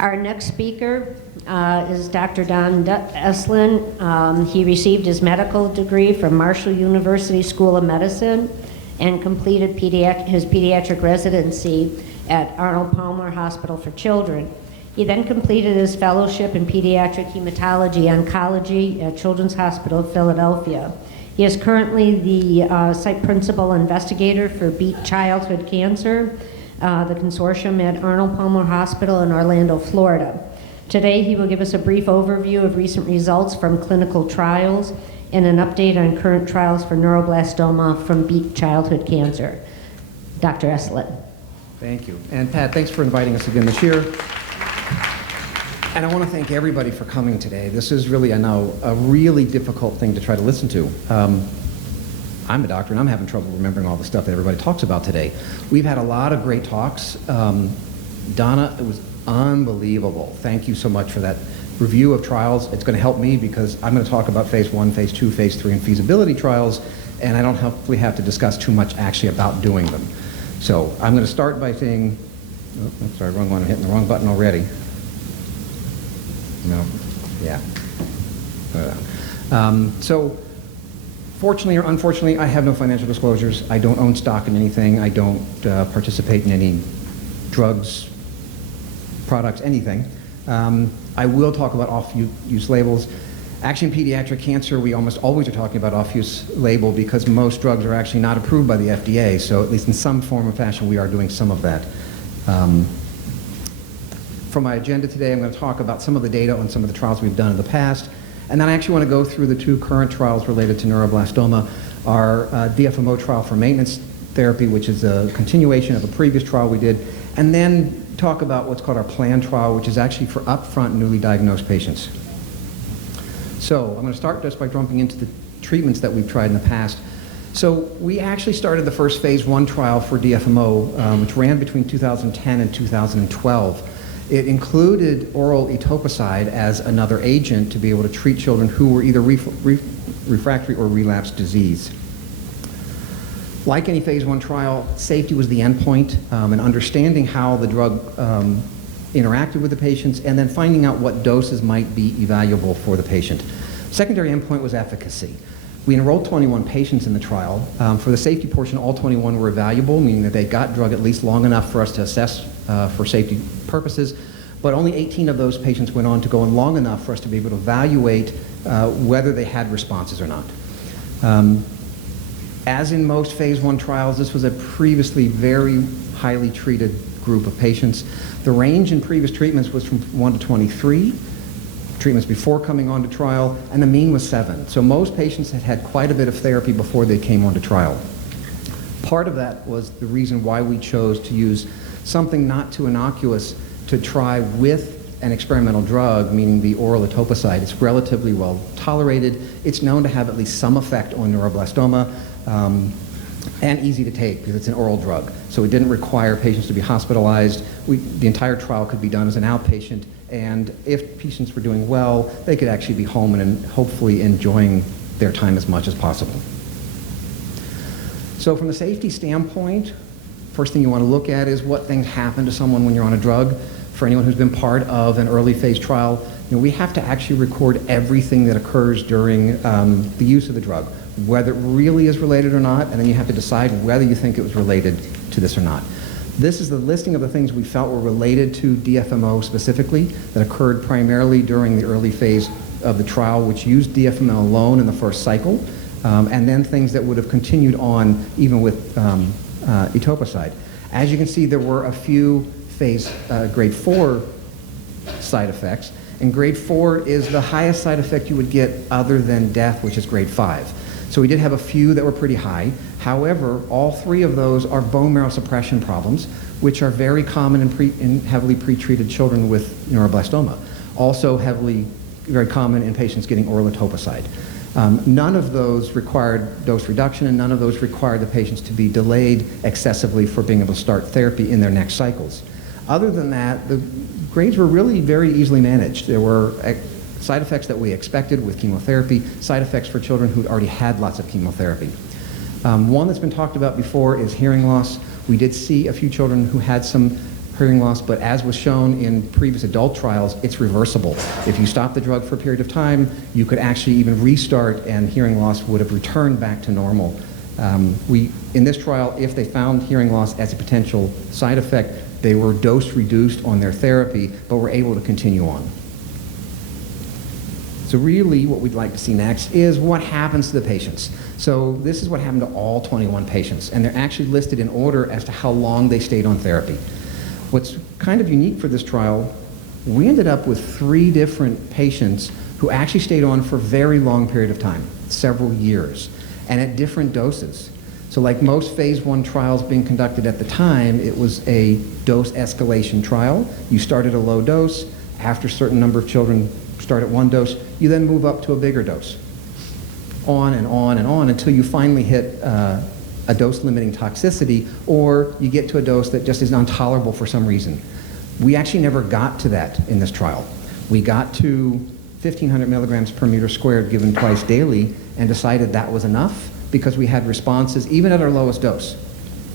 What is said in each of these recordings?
Our next speaker is Dr. Don Eslin. He received his medical degree from Marshall University School of Medicine and completed his pediatric residency at Arnold Palmer Hospital for Children. He then completed his fellowship in pediatric hematology oncology at Children's Hospital of Philadelphia. He is currently the site principal investigator for Beat Childhood Cancer, the consortium at Arnold Palmer Hospital in Orlando, Florida. Today he will give us a brief overview of recent results from clinical trials and an update on current trials for neuroblastoma from Beat Childhood Cancer. Dr. Eslin. Thank you. And Pat, thanks for inviting us again this year. And I want to thank everybody for coming today. This is really, I know, a really difficult thing to try to listen to. I'm a doctor and I'm having trouble remembering all the stuff that everybody talks about today. We've had a lot of great talks. Donna, it was unbelievable. Thank you so much for that review of trials. It's going to help me because I'm going to talk about phase 1, phase 2, phase 3, and feasibility trials, and I don't hopefully have to discuss too much actually about doing them. So I'm going to start by saying, oh, I'm sorry, wrong one, I'm hitting the wrong button already. No, yeah. So fortunately or unfortunately, I have no financial disclosures. I don't own stock in anything. I don't participate in any drugs, products, anything. I will talk about off-use labels. Actually, in pediatric cancer, we almost always are talking about off-use label because most drugs are actually not approved by the FDA, so at least in some form or fashion, we are doing some of that. For my agenda today, I'm going to talk about some of the data on some of the trials we've done in the past, and then I actually want to go through the 2 current trials related to neuroblastoma, our DFMO trial for maintenance therapy, which is a continuation of a previous trial we did, and then talk about what's called our PLAN trial, which is actually for upfront newly diagnosed patients. So I'm going to start just by jumping into the treatments that we've tried in the past. So we actually started the first phase 1 trial for DFMO, which ran between 2010 and 2012. It included oral etoposide as another agent to be able to treat children who were either refractory or relapsed disease. Like any phase 1 trial, safety was the endpoint, and understanding how the drug interacted with the patients, and then finding out what doses might be evaluable for the patient. Secondary endpoint was efficacy. We enrolled 21 patients in the trial. For the safety portion, all 21 were evaluable, meaning that they got drug at least long enough for us to assess for safety purposes, but only 18 of those patients went on to go on long enough for us to be able to evaluate whether they had responses or not. As in most phase 1 trials, this was a previously very highly treated group of patients. The range in previous treatments was from 1 to 23, treatments before coming onto trial, and the mean was 7. So most patients had had quite a bit of therapy before they came onto trial. Part of that was the reason why we chose to use something not too innocuous to try with an experimental drug, meaning the oral etoposide. It's relatively well tolerated. It's known to have at least some effect on neuroblastoma, and easy to take because it's an oral drug. So it didn't require patients to be hospitalized. The entire trial could be done as an outpatient, and if patients were doing well, they could actually be home and hopefully enjoying their time as much as possible. So from the safety standpoint, first thing you want to look at is what things happen to someone when you're on a drug. For anyone who's been part of an early phase trial, we have to actually record everything that occurs during the use of the drug, whether it really is related or not, and then you have to decide whether you think it was related to this or not. This is the listing of the things we felt were related to DFMO specifically that occurred primarily during the early phase of the trial, which used DFMO alone in the first cycle, and then things that would have continued on even with etoposide. As you can see, there were a few phase grade 4 side effects, and grade 4 is the highest side effect you would get other than death, which is grade 5. So we did have a few that were pretty high. However, all 3 of those are bone marrow suppression problems, which are very common in heavily pretreated children with neuroblastoma. Also very common in patients getting oral etoposide. None of those required dose reduction, and none of those required the patients to be delayed excessively for being able to start therapy in their next cycles. Other than that, the grades were really very easily managed. There were side effects that we expected with chemotherapy, side effects for children who'd already had lots of chemotherapy. One that's been talked about before is hearing loss. We did see a few children who had some hearing loss, but as was shown in previous adult trials, it's reversible. If you stop the drug for a period of time, you could actually even restart and hearing loss would have returned back to normal. In this trial, if they found hearing loss as a potential side effect, they were dose reduced on their therapy, but were able to continue on. So really what we'd like to see next is what happens to the patients. So this is what happened to all 21 patients, and they're actually listed in order as to how long they stayed on therapy. What's kind of unique for this trial, we ended up with 3 different patients who actually stayed on for a very long period of time, several years, and at different doses. So like most phase 1 trials being conducted at the time, it was a dose escalation trial. You start at a low dose. After a certain number of children start at one dose, you then move up to a bigger dose. On and on and on until you finally hit a dose-limiting toxicity, or you get to a dose that just is intolerable for some reason. We actually never got to that in this trial. We got to 1,500 milligrams per meter squared given twice daily and decided that was enough because we had responses even at our lowest dose.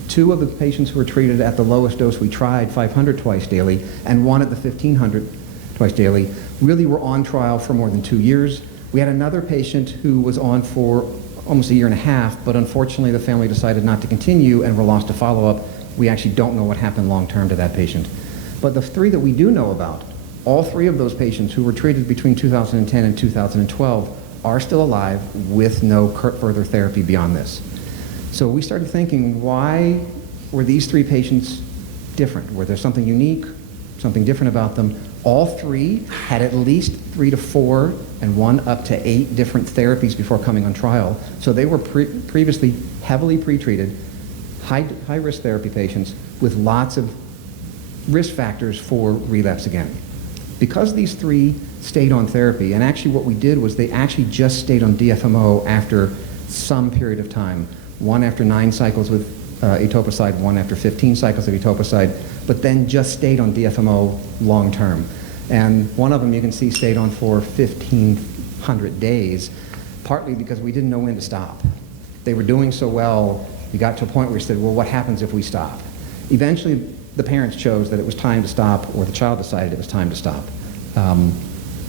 2 of the patients who were treated at the lowest dose we tried, 500 twice daily, and 1 at the 1,500 twice daily, really were on trial for more than 2 years. We had another patient who was on for almost a year and a half, but unfortunately the family decided not to continue and were lost to follow-up. We actually don't know what happened long-term to that patient. But the 3 that we do know about, all 3 of those patients who were treated between 2010 and 2012 are still alive with no further therapy beyond this. So we started thinking, why were these 3 patients different? Were there something unique, something different about them? All 3 had at least 3 to 4 and 1 up to 8 different therapies before coming on trial. So they were previously heavily pretreated, high-risk therapy patients with lots of risk factors for relapse again. Because these 3 stayed on therapy, and actually what we did was they actually just stayed on DFMO after some period of time, 1 after 9 cycles with etoposide, 1 after 15 cycles of etoposide, but then just stayed on DFMO long term. And one of them you can see stayed on for 1,500 days, partly because we didn't know when to stop. They were doing so well, we got to a point where we said, well, what happens if we stop? Eventually, the parents chose that it was time to stop, or the child decided it was time to stop.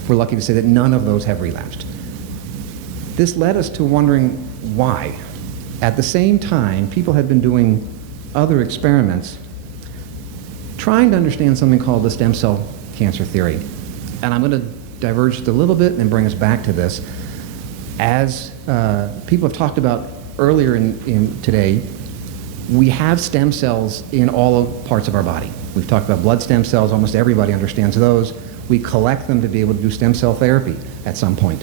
We're lucky to say that none of those have relapsed. This led us to wondering why. At the same time, people had been doing other experiments trying to understand something called the stem cell cancer theory. And I'm going to diverge just a little bit and bring us back to this. As people have talked about earlier in today, we have stem cells in all parts of our body. We've talked about blood stem cells. Almost everybody understands those. We collect them to be able to do stem cell therapy at some point.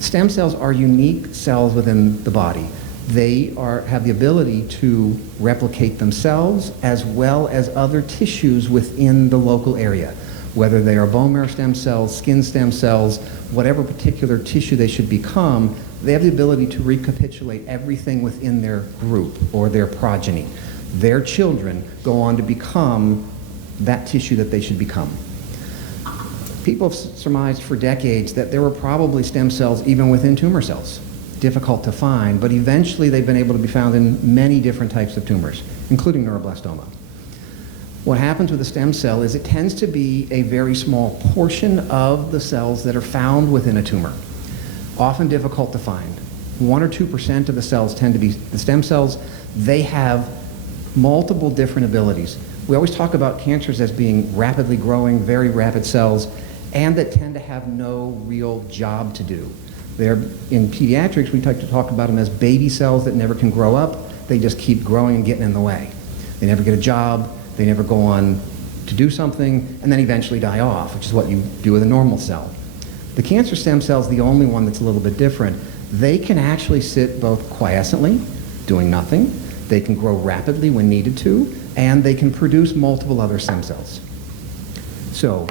Stem cells are unique cells within the body. They have the ability to replicate themselves as well as other tissues within the local area, whether they are bone marrow stem cells, skin stem cells, whatever particular tissue they should become. They have the ability to recapitulate everything within their group or their progeny. Their children go on to become that tissue that they should become. People have surmised for decades that there were probably stem cells even within tumor cells. Difficult to find, but eventually they've been able to be found in many different types of tumors, including neuroblastoma. What happens with a stem cell is it tends to be a very small portion of the cells that are found within a tumor. Often difficult to find. 1 or 2% of the cells tend to be the stem cells. They have multiple different abilities. We always talk about cancers as being rapidly growing, very rapid cells, and that tend to have no real job to do. They're, in pediatrics, we like to talk about them as baby cells that never can grow up. They just keep growing and getting in the way. They never get a job. They never go on to do something, and then eventually die off, which is what you do with a normal cell. The cancer stem cell is the only one that's a little bit different. They can actually sit both quiescently, doing nothing. They can grow rapidly when needed to, and they can produce multiple other stem cells. So,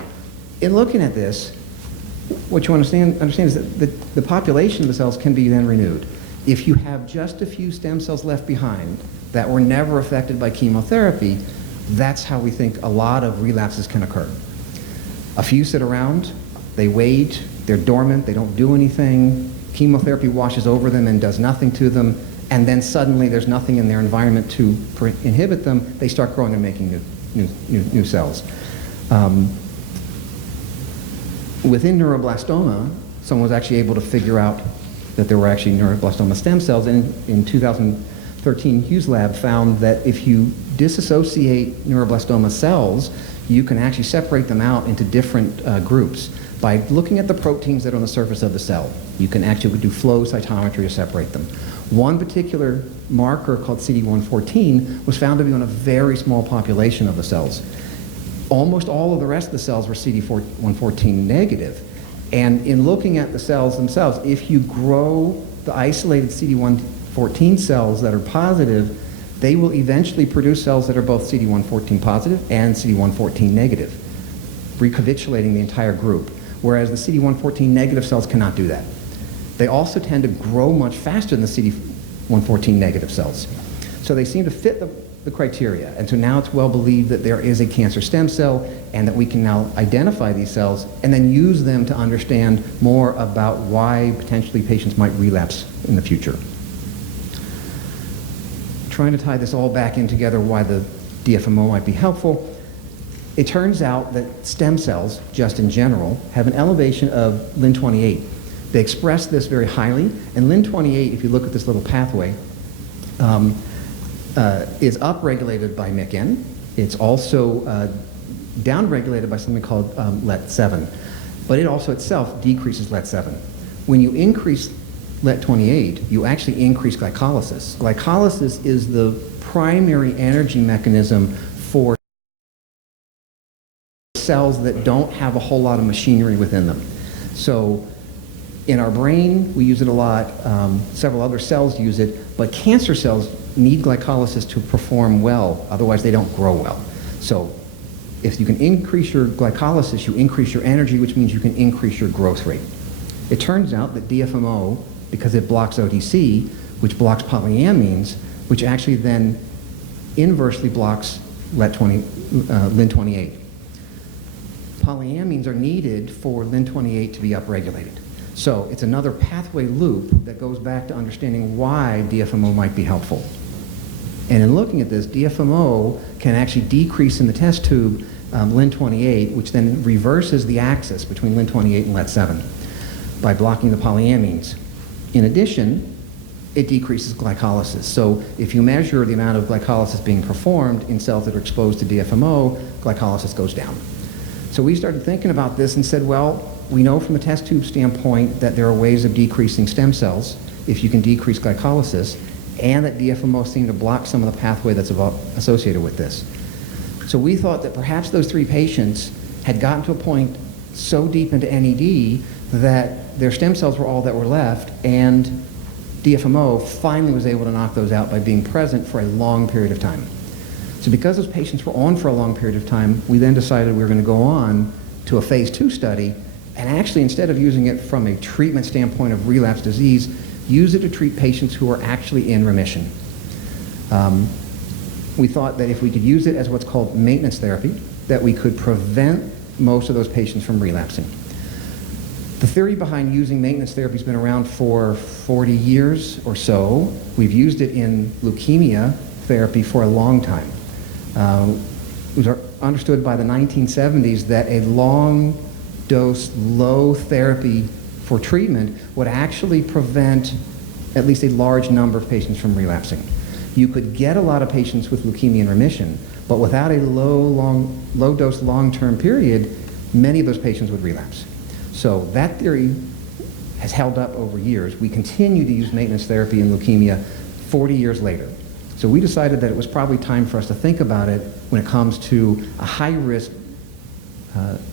in looking at this, what you understand is that the population of the cells can be then renewed. If you have just a few stem cells left behind that were never affected by chemotherapy, that's how we think a lot of relapses can occur. A few sit around, they wait, they're dormant, they don't do anything, chemotherapy washes over them and does nothing to them, and then suddenly there's nothing in their environment to inhibit them, they start growing and making new cells. Within neuroblastoma, someone was actually able to figure out that there were actually neuroblastoma stem cells, and in 2013, Hughes Lab found that if you disassociate neuroblastoma cells, you can actually separate them out into different groups by looking at the proteins that are on the surface of the cell. You can actually do flow cytometry to separate them. One particular marker called CD114 was found to be on a very small population of the cells. Almost all of the rest of the cells were CD114 negative. And in looking at the cells themselves, if you grow the isolated CD114 cells that are positive, they will eventually produce cells that are both CD114 positive and CD114 negative, recapitulating the entire group, whereas the CD114 negative cells cannot do that. They also tend to grow much faster than the CD114 negative cells. So they seem to fit the criteria, and so now it's well believed that there is a cancer stem cell and that we can now identify these cells and then use them to understand more about why potentially patients might relapse in the future. Trying to tie this all back in together, why the DFMO might be helpful. It turns out that stem cells, just in general, have an elevation of Lin28. They express this very highly, and Lin28, if you look at this little pathway, is upregulated by MYC-N. It's also downregulated by something called LET7, but it also itself decreases LET7. When you increase LET28, you actually increase glycolysis. Glycolysis is the primary energy mechanism for cells that don't have a whole lot of machinery within them. So in our brain, we use it a lot. Several other cells use it, but cancer cells need glycolysis to perform well, otherwise they don't grow well. So if you can increase your glycolysis, you increase your energy, which means you can increase your growth rate. It turns out that DFMO, because it blocks ODC, which blocks polyamines, which actually then inversely blocks Lin28. Polyamines are needed for Lin28 to be upregulated. So it's another pathway loop that goes back to understanding why DFMO might be helpful. And in looking at this, DFMO can actually decrease in the test tube Lin28, which then reverses the axis between Lin28 and LET7 by blocking the polyamines. In addition, it decreases glycolysis. So if you measure the amount of glycolysis being performed in cells that are exposed to DFMO, glycolysis goes down. So we started thinking about this and said, well, we know from the test tube standpoint that there are ways of decreasing stem cells if you can decrease glycolysis, and that DFMO seemed to block some of the pathway that's associated with this. So we thought that perhaps those 3 patients had gotten to a point so deep into NED that their stem cells were all that were left, and DFMO finally was able to knock those out by being present for a long period of time. So because those patients were on for a long period of time, we then decided we were going to go on to a phase 2 study, and actually instead of using it from a treatment standpoint of relapse disease, use it to treat patients who are actually in remission. We thought that if we could use it as what's called maintenance therapy, that we could prevent most of those patients from relapsing. The theory behind using maintenance therapy has been around for 40 years or so. We've used it in leukemia therapy for a long time. It was understood by the 1970s that a long dose, low therapy for treatment would actually prevent at least a large number of patients from relapsing. You could get a lot of patients with leukemia in remission, but without a low dose long-term period, many of those patients would relapse. So that theory has held up over years. We continue to use maintenance therapy in leukemia 40 years later. So we decided that it was probably time for us to think about it when it comes to a high-risk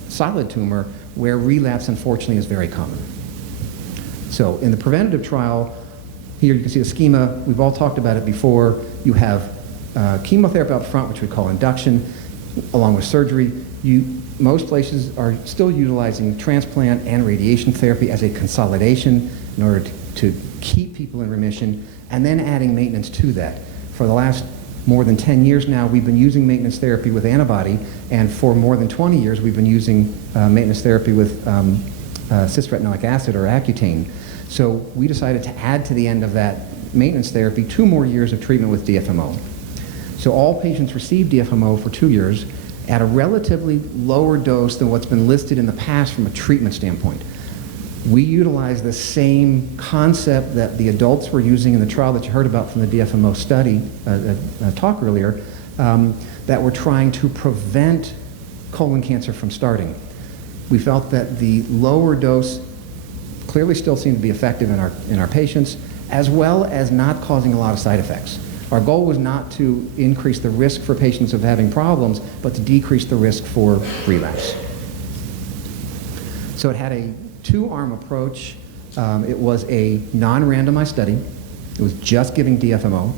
solid tumor where relapse, unfortunately, is very common. So in the preventative trial, here you can see the schema. We've all talked about it before. You have chemotherapy up front, which we call induction, along with surgery. Most places are still utilizing transplant and radiation therapy as a consolidation in order to keep people in remission, and then adding maintenance to that. For the last more than 10 years now, we've been using maintenance therapy with antibody, and for more than 20 years, we've been using maintenance therapy with cisretinoic acid, or Accutane. So we decided to add to the end of that maintenance therapy 2 more years of treatment with DFMO. So all patients received DFMO for 2 years at a relatively lower dose than what's been listed in the past from a treatment standpoint. We utilize the same concept that the adults were using in the trial that you heard about from the DFMO study talk earlier, that we're trying to prevent colon cancer from starting. We felt that the lower dose clearly still seemed to be effective in our patients, as well as not causing a lot of side effects. Our goal was not to increase the risk for patients of having problems, but to decrease the risk for relapse. So it had a two-arm approach. It was a non-randomized study. It was just giving DFMO.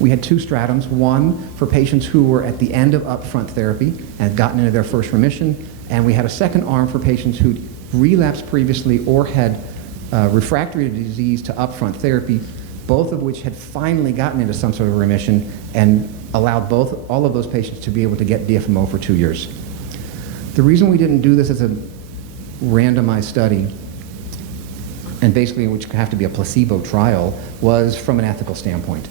We had two stratums, one for patients who were at the end of upfront therapy and had gotten into their first remission, and we had a second arm for patients who'd relapsed previously or had refractory disease to upfront therapy, both of which had finally gotten into some sort of remission and allowed all of those patients to be able to get DFMO for 2 years. The reason we didn't do this as a randomized study, and basically which could have to be a placebo trial, was from an ethical standpoint.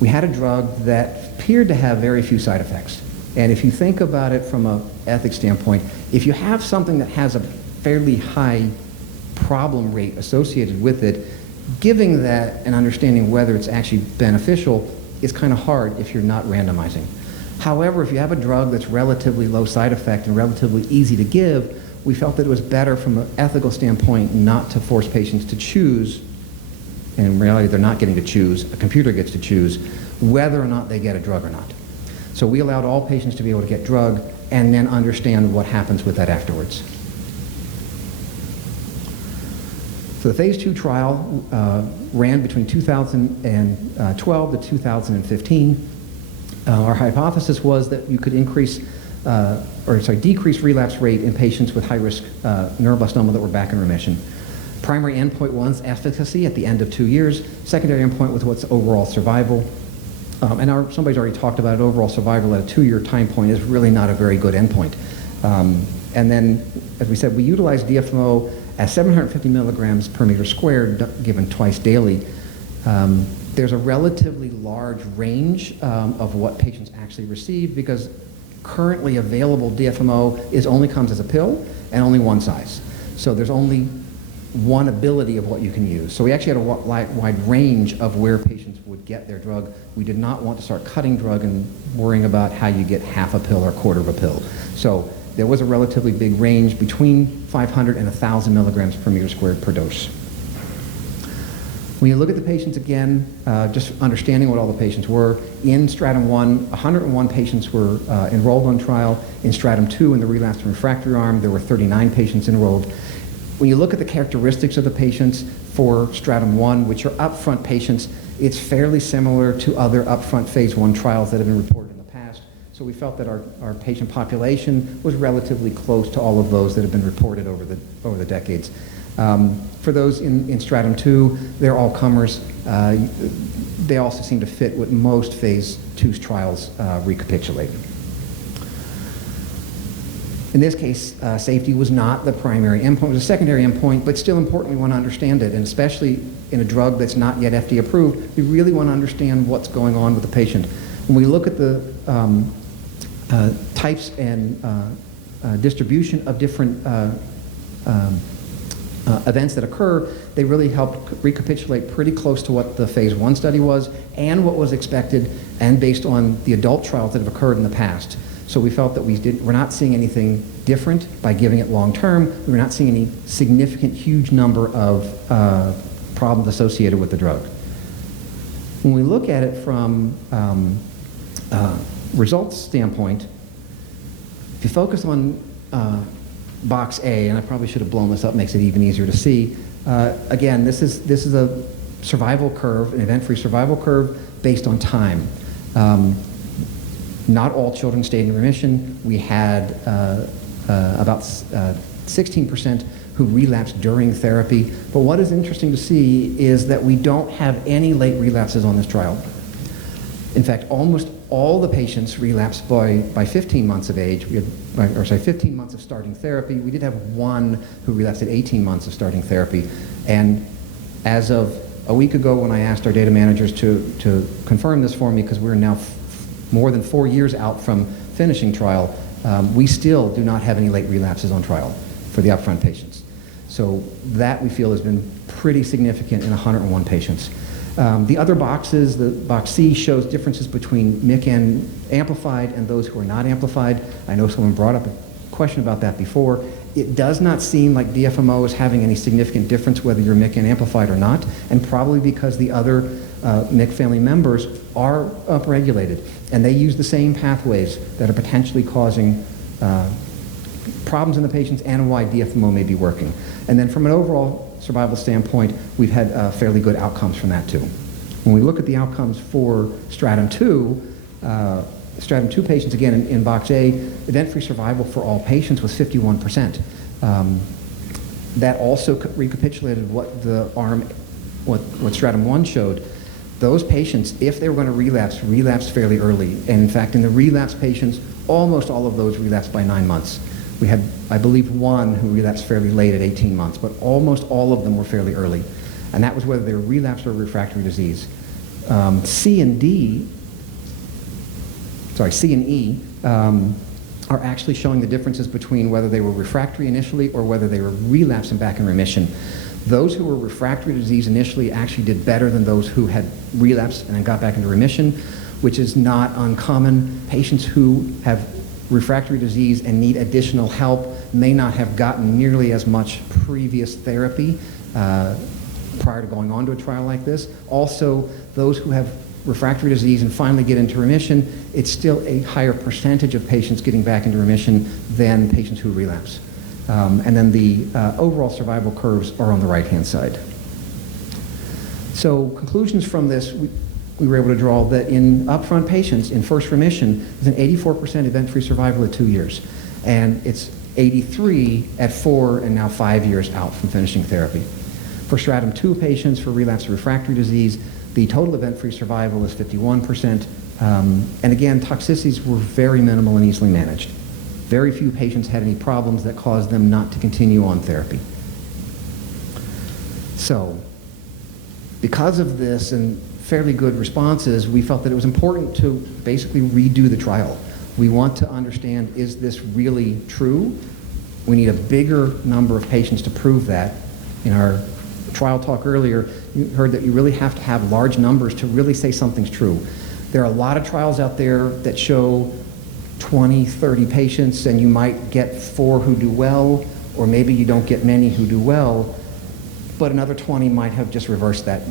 We had a drug that appeared to have very few side effects. And if you think about it from an ethics standpoint, if you have something that has a fairly high problem rate associated with it, giving that and understanding whether it's actually beneficial is kind of hard if you're not randomizing. However, if you have a drug that's relatively low side effect and relatively easy to give, we felt that it was better from an ethical standpoint not to force patients to choose, and in reality they're not getting to choose, a computer gets to choose whether or not they get a drug or not. So we allowed all patients to be able to get drug and then understand what happens with that afterwards. So the phase 2 trial ran between 2012 to 2015. Our hypothesis was that you could decrease relapse rate in patients with high-risk neuroblastoma that were back in remission. Primary endpoint was efficacy at the end of 2 years. Secondary endpoint was what's overall survival. Somebody's already talked about it. Overall survival at a 2-year time point is really not a very good endpoint. And then, as we said, we utilized DFMO at 750 milligrams per meter squared, given twice daily. There's a relatively large range of what patients actually receive because currently available DFMO only comes as a pill and only one size. So there's only one ability of what you can use. So we actually had a wide range of where patients would get their drug. We did not want to start cutting drug and worrying about how you get half a pill or a quarter of a pill. So there was a relatively big range between 500 and 1,000 milligrams per meter squared per dose. When you look at the patients again, just understanding what all the patients were, in Stratum 1, 101 patients were enrolled on trial. In Stratum 2, in the relapsed and refractory arm, there were 39 patients enrolled. When you look at the characteristics of the patients for Stratum 1, which are upfront patients, it's fairly similar to other upfront phase 1 trials that have been reported in the past. So we felt that our patient population was relatively close to all of those that have been reported over the decades. For those in Stratum 2, they're all comers. They also seem to fit what most phase 2 trials recapitulate. In this case, safety was not the primary endpoint. It was a secondary endpoint, but still important. We want to understand it, and especially in a drug that's not yet FDA approved, we really want to understand what's going on with the patient. When we look at the types and distribution of different events that occur, they really helped recapitulate pretty close to what the phase 1 study was and what was expected and based on the adult trials that have occurred in the past. So we felt that we're not seeing anything different by giving it long term. We're not seeing any significant, huge number of problems associated with the drug. When we look at it from results standpoint, if you focus on box A, and I probably should have blown this up, makes it even easier to see. Again, this is a survival curve, an event-free survival curve based on time. Not all children stayed in remission. We had about 16% who relapsed during therapy. But what is interesting to see is that we don't have any late relapses on this trial. In fact, almost all the patients relapsed by 15 months of age. We had, 15 months of starting therapy. We did have one who relapsed at 18 months of starting therapy. And as of a week ago when I asked our data managers to confirm this for me, because we're now more than 4 years out from finishing trial, we still do not have any late relapses on trial for the upfront patients. So that we feel has been pretty significant in 101 patients. The other boxes, the box C shows differences between MIC-N amplified and those who are not amplified. I know someone brought up a question about that before. It does not seem like DFMO is having any significant difference whether you're MIC-N amplified or not, and probably because the other MIC family members are upregulated, and they use the same pathways that are potentially causing problems in the patients and why DFMO may be working. And then from an overall survival standpoint, we've had fairly good outcomes from that too. When we look at the outcomes for Stratum 2, Stratum 2 patients, again, in box A, event-free survival for all patients was 51%. That also recapitulated what the arm, what Stratum 1 showed. Those patients, if they were going to relapsed fairly early. And in fact, in the relapse patients, almost all of those relapsed by 9 months. We had, I believe, one who relapsed fairly late at 18 months, but almost all of them were fairly early. And that was whether they were relapsed or refractory disease. C and E are actually showing the differences between whether they were refractory initially or whether they were relapsed and back in remission. Those who were refractory disease initially actually did better than those who had relapsed and then got back into remission, which is not uncommon. Patients who have refractory disease and need additional help may not have gotten nearly as much previous therapy prior to going on to a trial like this. Also, those who have refractory disease and finally get into remission, it's still a higher percentage of patients getting back into remission than patients who relapse. And then the overall survival curves are on the right-hand side. So conclusions from this, we were able to draw that in upfront patients in first remission, there's an 84% event-free survival at 2 years. And it's 83 at 4 and now 5 years out from finishing therapy. For Stratum 2 patients for relapsed refractory disease, the total event-free survival is 51%. And again, toxicities were very minimal and easily managed. Very few patients had any problems that caused them not to continue on therapy. So, because of this and fairly good responses, we felt that it was important to basically redo the trial. We want to understand, is this really true? We need a bigger number of patients to prove that. In our trial talk earlier, you heard that you really have to have large numbers to really say something's true. There are a lot of trials out there that show 20, 30 patients, and you might get 4 who do well, or maybe you don't get many who do well, but another 20 might have just reversed that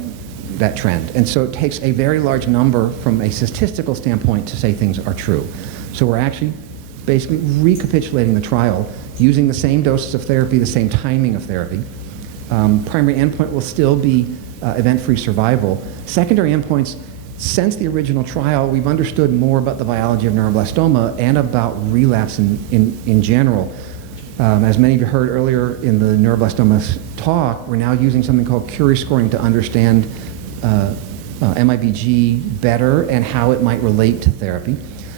trend. And so it takes a very large number from a statistical standpoint to say things are true. So we're actually basically recapitulating the trial using the same doses of therapy, the same timing of therapy. Primary endpoint will still be event-free survival. Secondary endpoints, since the original trial, we've understood more about the biology of neuroblastoma and about relapse in general. As many of you heard earlier in the neuroblastoma talk, we're now using something called Curie scoring to understand MIBG better and how it might relate to therapy.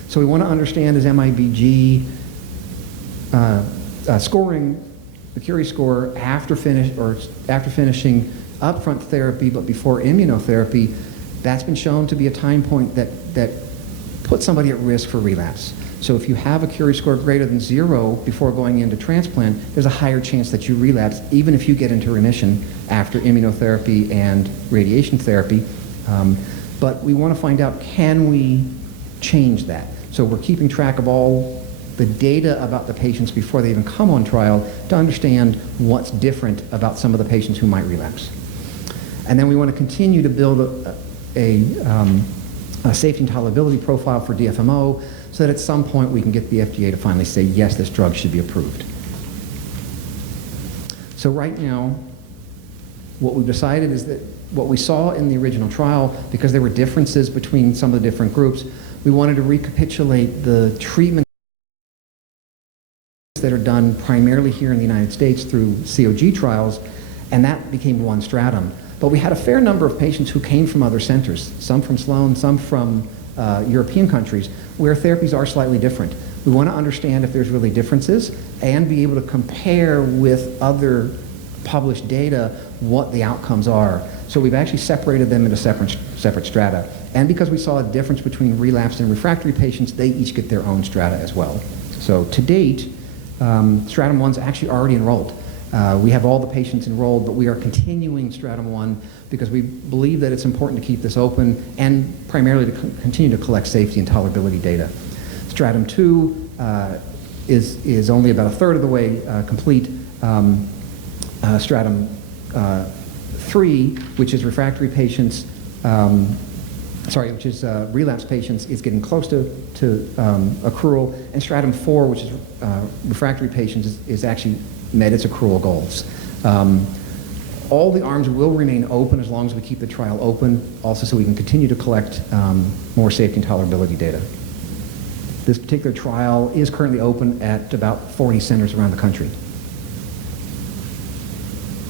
So we want to understand, is MIBG scoring the Curie score after finishing upfront therapy but before immunotherapy. That's been shown to be a time point that puts somebody at risk for relapse. So if you have a Curie score greater than 0 before going into transplant, there's a higher chance that you relapse, even if you get into remission after immunotherapy and radiation therapy. But we want to find out, can we change that? So we're keeping track of all the data about the patients before they even come on trial to understand what's different about some of the patients who might relapse. And then we want to continue to build a safety and tolerability profile for DFMO so that at some point we can get the FDA to finally say, yes, this drug should be approved. So right now, what we've decided is that what we saw in the original trial, because there were differences between some of the different groups, we wanted to recapitulate the treatment that are done primarily here in the United States through COG trials, and that became one stratum. But we had a fair number of patients who came from other centers, some from Sloan, some from European countries, where therapies are slightly different. We want to understand if there's really differences and be able to compare with other published data what the outcomes are. So we've actually separated them into separate strata. And because we saw a difference between relapsed and refractory patients, they each get their own strata as well. So to date, Stratum 1's actually already enrolled. We have all the patients enrolled, but we are continuing Stratum 1 because we believe that it's important to keep this open and primarily to continue to collect safety and tolerability data. Stratum 2 is only about a third of the way complete. Stratum 3, which is refractory patients, which is relapse patients, is getting close to accrual, and Stratum 4, which is refractory patients, is actually met its accrual goals. All the arms will remain open as long as we keep the trial open, also so we can continue to collect more safety and tolerability data. This particular trial is currently open at about 40 centers around the country.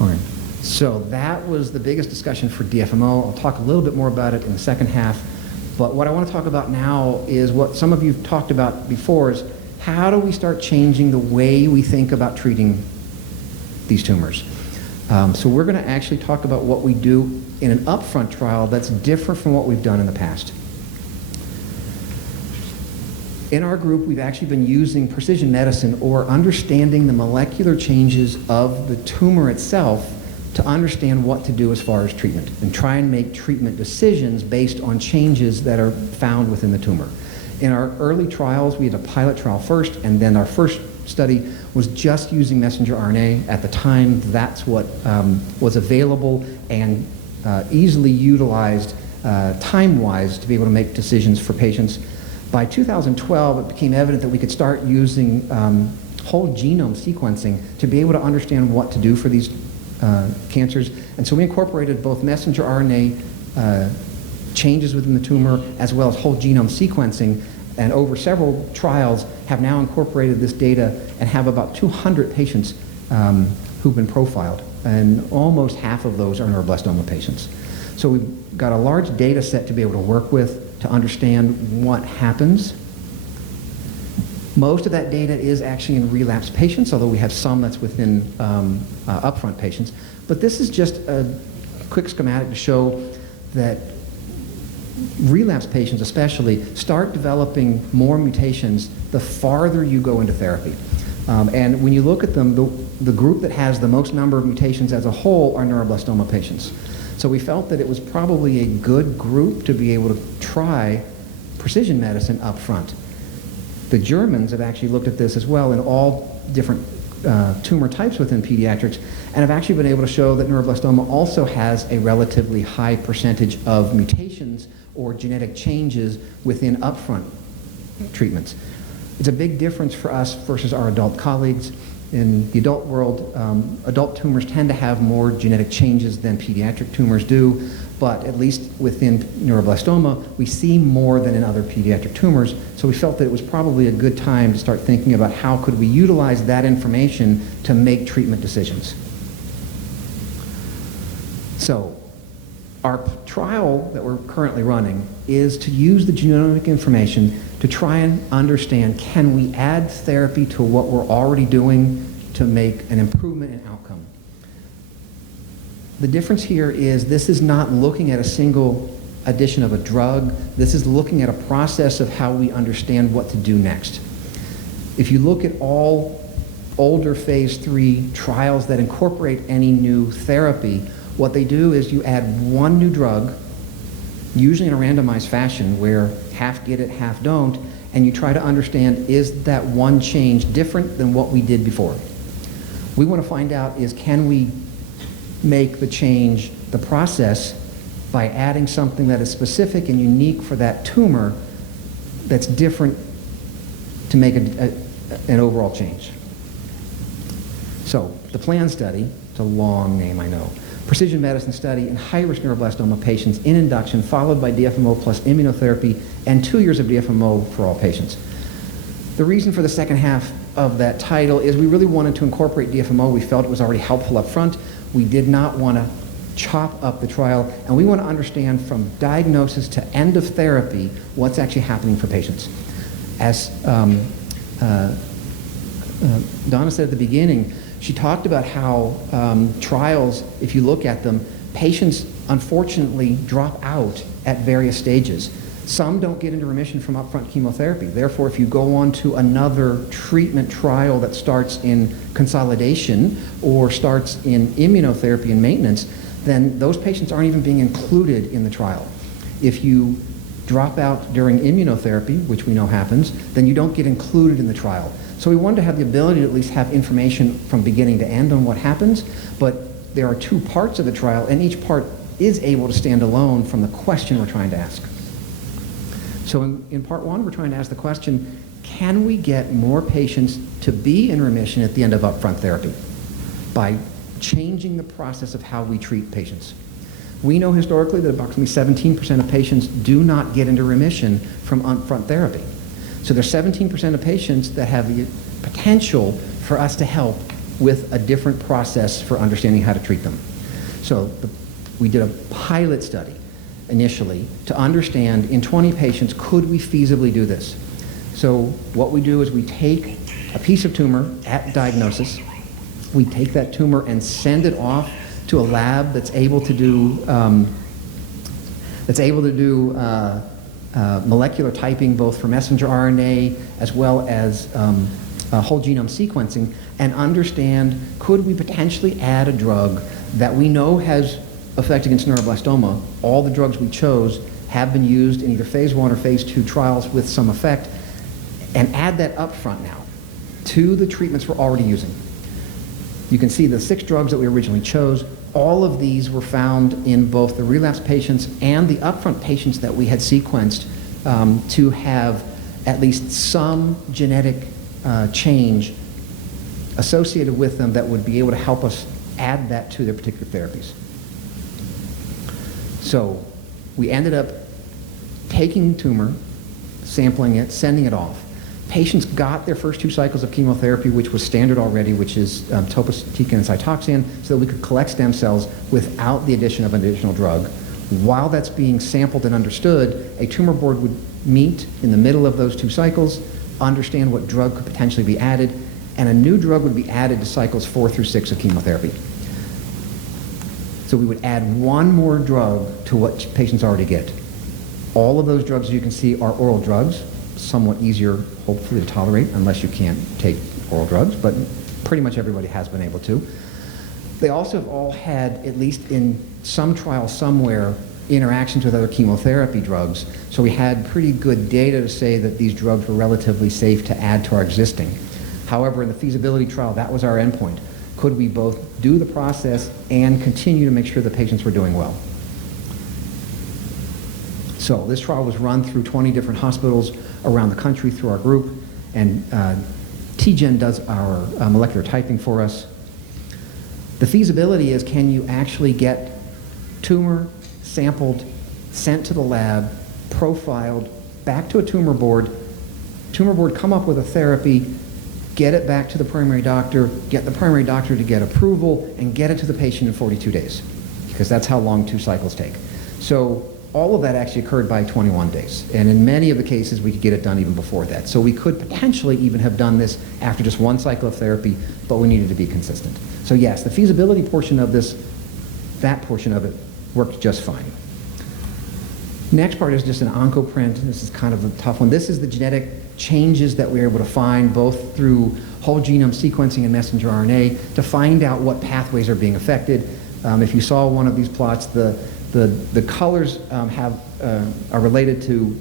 All right. So that was the biggest discussion for DFMO. I'll talk a little bit more about it in the second half. But what I want to talk about now is what some of you have talked about before, is how do we start changing the way we think about treating these tumors? So we're going to actually talk about what we do in an upfront trial that's different from what we've done in the past. In our group, we've actually been using precision medicine, or understanding the molecular changes of the tumor itself, to understand what to do as far as treatment and try and make treatment decisions based on changes that are found within the tumor. In our early trials, we had a pilot trial first, and then our first study was just using messenger RNA. At the time, that's what was available and easily utilized time-wise to be able to make decisions for patients. By 2012, it became evident that we could start using whole genome sequencing to be able to understand what to do for these cancers. And so we incorporated both messenger RNA changes within the tumor as well as whole genome sequencing, and over several trials have now incorporated this data and have about 200 patients who've been profiled, and almost half of those are neuroblastoma patients. So we've got a large data set to be able to work with to understand what happens. Most of that data is actually in relapsed patients, although we have some that's within upfront patients. But this is just a quick schematic to show that relapsed patients especially start developing more mutations the farther you go into therapy. And when you look at them, the group that has the most number of mutations as a whole are neuroblastoma patients. So we felt that it was probably a good group to be able to try precision medicine up front. The Germans have actually looked at this as well in all different tumor types within pediatrics, and have actually been able to show that neuroblastoma also has a relatively high percentage of mutations or genetic changes within upfront treatments. It's a big difference for us versus our adult colleagues. In the adult world, adult tumors tend to have more genetic changes than pediatric tumors do, but at least within neuroblastoma, we see more than in other pediatric tumors, so we felt that it was probably a good time to start thinking about how could we utilize that information to make treatment decisions. So, our trial that we're currently running is to use the genomic information to try and understand, can we add therapy to what we're already doing to make an improvement in outcome? The difference here is this is not looking at a single addition of a drug. This is looking at a process of how we understand what to do next. If you look at all older phase 3 trials that incorporate any new therapy, what they do is you add one new drug, usually in a randomized fashion where half get it, half don't, and you try to understand, is that one change different than what we did before? We want to find out is, can we make the change, the process, by adding something that is specific and unique for that tumor that's different to make an overall change. So the PLAN study, it's a long name, I know. Precision medicine study in high-risk neuroblastoma patients in induction, followed by DFMO plus immunotherapy, and 2 years of DFMO for all patients. The reason for the second half of that title is we really wanted to incorporate DFMO. We felt it was already helpful up front. We did not want to chop up the trial, and we want to understand from diagnosis to end of therapy what's actually happening for patients. As Donna said at the beginning, she talked about how trials, if you look at them, patients unfortunately drop out at various stages. Some don't get into remission from upfront chemotherapy. Therefore, if you go on to another treatment trial that starts in consolidation or starts in immunotherapy and maintenance, then those patients aren't even being included in the trial. If you drop out during immunotherapy, which we know happens, then you don't get included in the trial. So we wanted to have the ability to at least have information from beginning to end on what happens, but there are two parts of the trial, and each part is able to stand alone from the question we're trying to ask. So in part one, we're trying to ask the question, can we get more patients to be in remission at the end of upfront therapy by changing the process of how we treat patients? We know historically that approximately 17% of patients do not get into remission from upfront therapy. So there's 17% of patients that have the potential for us to help with a different process for understanding how to treat them. So we did a pilot study initially to understand in 20 patients, could we feasibly do this? So what we do is we take a piece of tumor at diagnosis, we take that tumor and send it off to a lab that's able to do molecular typing, both for messenger RNA as well as whole genome sequencing, and understand, could we potentially add a drug that we know has effect against neuroblastoma? All the drugs we chose have been used in either phase 1 or phase 2 trials with some effect, and add that up front now to the treatments we're already using. You can see the 6 drugs that we originally chose. All of these were found in both the relapsed patients and the upfront patients that we had sequenced to have at least some genetic change associated with them that would be able to help us add that to their particular therapies. So we ended up taking the tumor, sampling it, sending it off. Patients got their first 2 cycles of chemotherapy, which was standard already, which is topotecan and Cytoxan, so that we could collect stem cells without the addition of an additional drug. While that's being sampled and understood, a tumor board would meet in the middle of those 2 cycles, understand what drug could potentially be added, and a new drug would be added to cycles 4 through 6 of chemotherapy. So we would add one more drug to what patients already get. All of those drugs, as you can see, are oral drugs, somewhat easier, hopefully, to tolerate, unless you can't take oral drugs, but pretty much everybody has been able to. They also have all had, at least in some trial somewhere, interactions with other chemotherapy drugs, so we had pretty good data to say that these drugs were relatively safe to add to our existing. However, in the feasibility trial, that was our endpoint. Could we both do the process and continue to make sure the patients were doing well? So this trial was run through 20 different hospitals around the country through our group, and TGen does our molecular typing for us. The feasibility is, can you actually get tumor sampled, sent to the lab, profiled, back to a tumor board come up with a therapy, get it back to the primary doctor, get the primary doctor to get approval, and get it to the patient in 42 days, because that's how long 2 cycles take. So all of that actually occurred by 21 days. And in many of the cases, we could get it done even before that. So we could potentially even have done this after just 1 cycle of therapy, but we needed to be consistent. So yes, the feasibility portion of this, that portion of it, worked just fine. Next part is just an oncoprint. This is kind of a tough one. This is the genetic changes that we were able to find both through whole genome sequencing and messenger RNA to find out what pathways are being affected. If you saw one of these plots, the colors are related to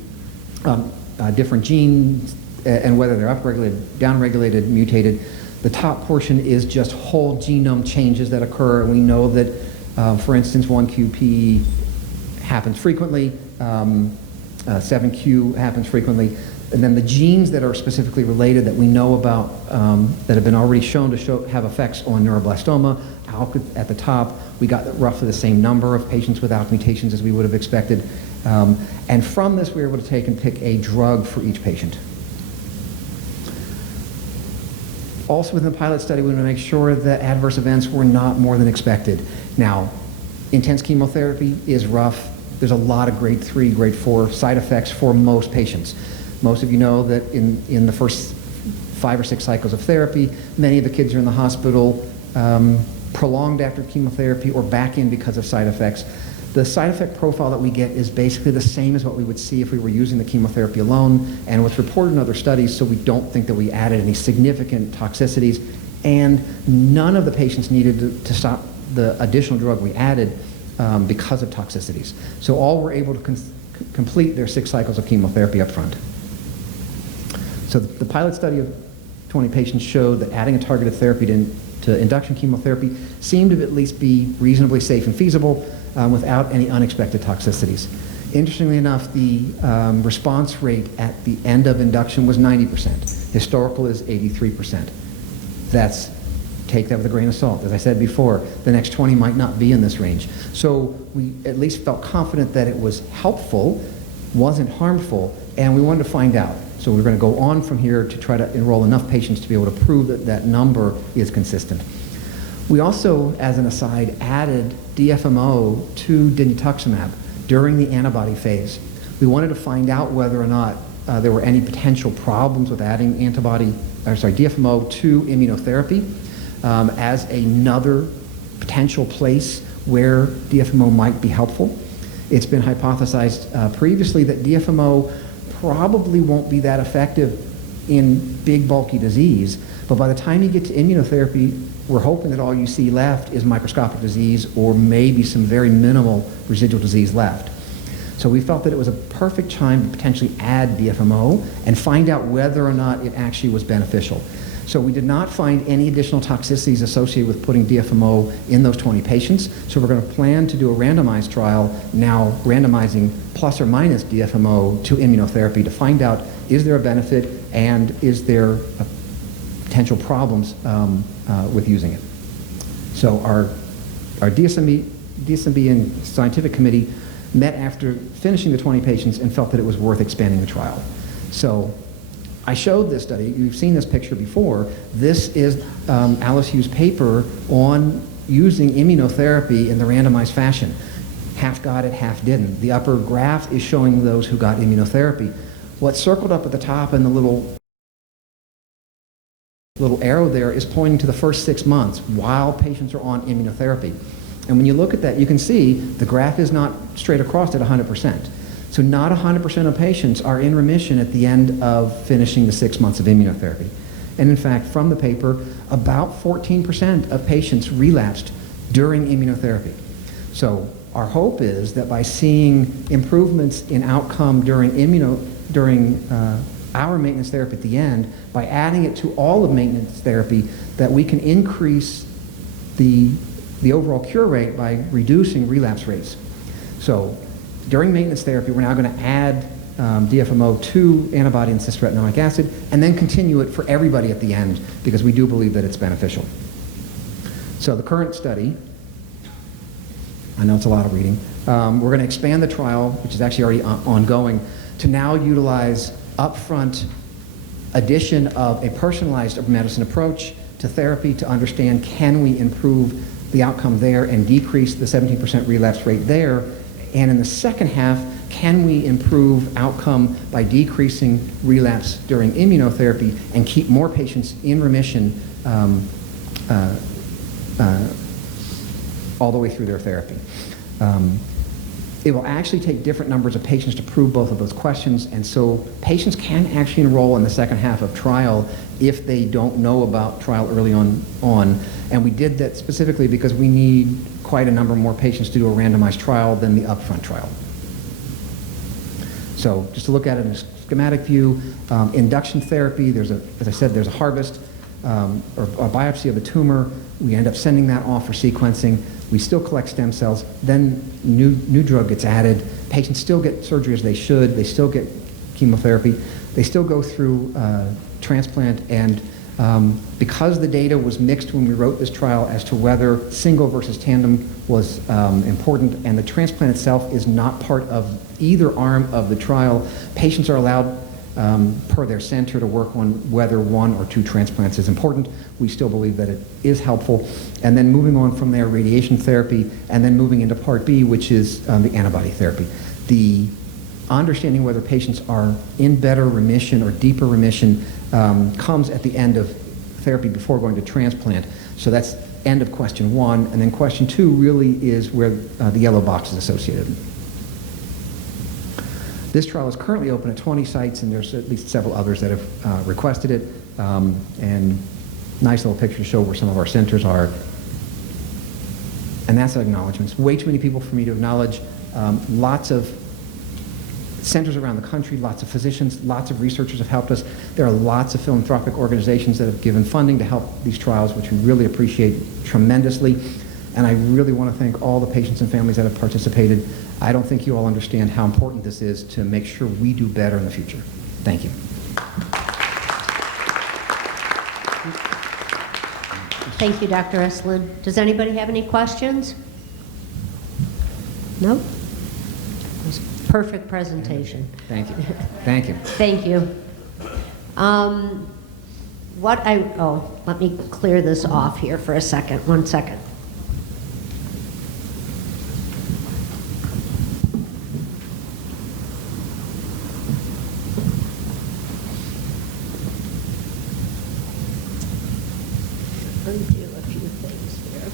different genes and whether they're upregulated, downregulated, mutated. The top portion is just whole genome changes that occur, and we know that, for instance, 1QP happens frequently, 7Q happens frequently, and then the genes that are specifically related that we know about that have been already shown to have effects on neuroblastoma. At the top, we got roughly the same number of patients without mutations as we would have expected. And from this, we were able to take and pick a drug for each patient. Also within the pilot study, we want to make sure that adverse events were not more than expected. Now, intense chemotherapy is rough. There's a lot of grade 3, grade 4 side effects for most patients. Most of you know that in the first 5 or 6 cycles of therapy, many of the kids are in the hospital, prolonged after chemotherapy or back in because of side effects. The side effect profile that we get is basically the same as what we would see if we were using the chemotherapy alone, and what's reported in other studies, so we don't think that we added any significant toxicities, and none of the patients needed to stop the additional drug we added because of toxicities. So all were able to complete their 6 cycles of chemotherapy up front. So the pilot study of 20 patients showed that adding a targeted therapy to induction chemotherapy seemed to at least be reasonably safe and feasible without any unexpected toxicities. Interestingly enough, the response rate at the end of induction was 90%. Historical is 83%. Take that with a grain of salt. As I said before, the next 20 might not be in this range. So we at least felt confident that it was helpful, wasn't harmful, and we wanted to find out. So we're going to go on from here to try to enroll enough patients to be able to prove that that number is consistent. We also, as an aside, added DFMO to dinutuximab during the antibody phase. We wanted to find out whether or not there were any potential problems with adding DFMO to immunotherapy as another potential place where DFMO might be helpful. It's been hypothesized previously that DFMO probably won't be that effective in big, bulky disease, but by the time you get to immunotherapy, we're hoping that all you see left is microscopic disease or maybe some very minimal residual disease left. So we felt that it was a perfect time to potentially add DFMO and find out whether or not it actually was beneficial. So we did not find any additional toxicities associated with putting DFMO in those 20 patients. So we're going to plan to do a randomized trial, now randomizing plus or minus DFMO to immunotherapy to find out, is there a benefit and is there potential problems with using it. So our DSMB and scientific committee met after finishing the 20 patients and felt that it was worth expanding the trial. So I showed this study. You've seen this picture before. This is Alice Yu's paper on using immunotherapy in the randomized fashion. Half got it, half didn't. The upper graph is showing those who got immunotherapy. What's circled up at the top in the little arrow there is pointing to the first 6 months while patients are on immunotherapy. And when you look at that, you can see the graph is not straight across at 100%. So not 100% of patients are in remission at the end of finishing the 6 months of immunotherapy. And in fact, from the paper, about 14% of patients relapsed during immunotherapy. So our hope is that by seeing improvements in outcome during our maintenance therapy at the end, by adding it to all of maintenance therapy, that we can increase the overall cure rate by reducing relapse rates. So during maintenance therapy, we're now going to add DFMO to antibody and cisretinoic acid, and then continue it for everybody at the end, because we do believe that it's beneficial. So the current study, I know it's a lot of reading, we're going to expand the trial, which is actually already ongoing, to now utilize upfront addition of a personalized medicine approach to therapy to understand, can we improve the outcome there and decrease the 17% relapse rate there? And in the second half, can we improve outcome by decreasing relapse during immunotherapy and keep more patients in remission all the way through their therapy? It will actually take different numbers of patients to prove both of those questions, and so patients can actually enroll in the second half of trial if they don't know about trial early on. And we did that specifically because we need quite a number more patients to do a randomized trial than the upfront trial. So just to look at it in a schematic view, induction therapy, as I said, there's a harvest or a biopsy of a tumor. We end up sending that off for sequencing. We still collect stem cells. Then new drug gets added. Patients still get surgery as they should. They still get chemotherapy. They still go through transplant. And because the data was mixed when we wrote this trial as to whether single versus tandem was important, and the transplant itself is not part of either arm of the trial, patients are allowed per their center to work on whether 1 or 2 transplants is important. We still believe that it is helpful. And then moving on from there, radiation therapy, and then moving into Part B, which is the antibody therapy. The understanding whether patients are in better remission or deeper remission comes at the end of therapy before going to transplant. So that's end of question 1, and then question 2 really is where the yellow box is associated. This trial is currently open at 20 sites, and there's at least several others that have requested it, and nice little picture to show where some of our centers are. And that's acknowledgments. Way too many people for me to acknowledge. Lots of centers around the country, lots of physicians, lots of researchers have helped us. There are lots of philanthropic organizations that have given funding to help these trials, which we really appreciate tremendously. And I really want to thank all the patients and families that have participated. I don't think you all understand how important this is to make sure we do better in the future. Thank you. Thank you, Dr. Eslin. Does anybody have any questions? No? It was a perfect presentation. Thank you. Thank you. Thank you. Let me clear this off here for a second. 1 second. Undo a few things here.